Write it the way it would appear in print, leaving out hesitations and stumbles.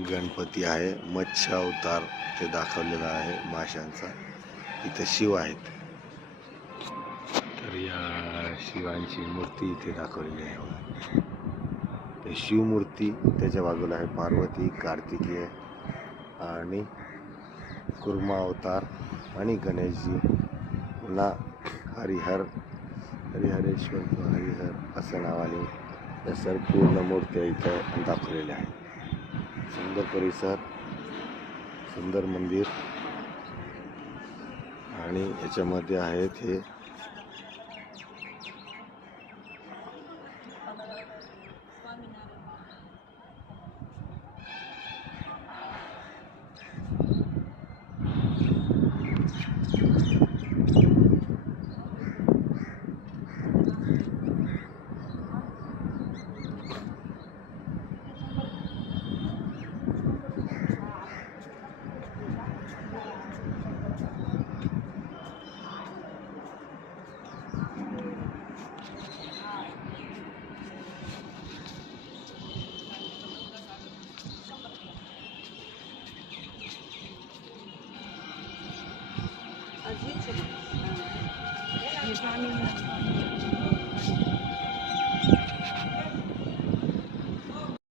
गणपती आहे, मत्स्य अवतार ते दाखवलेला आहे माशांचा. इथे शिव आहेत, तर या शिवांची मूर्ती इथे दाखवलेली आहे. ते शिवमूर्ती, त्याच्या बाजूला आहे पार्वती, कार्तिकेय आणि कुर्मा अवतार आणि गणेशजी. पुन्हा हरिहरेश्वर हरिहर असं नावाने या सर्व पूर्ण मूर्त्या इथं दाखवलेल्या आहेत. सुंदर परिसर, सुंदर मंदिर आणि याच्यामध्ये आहेत हे अजीब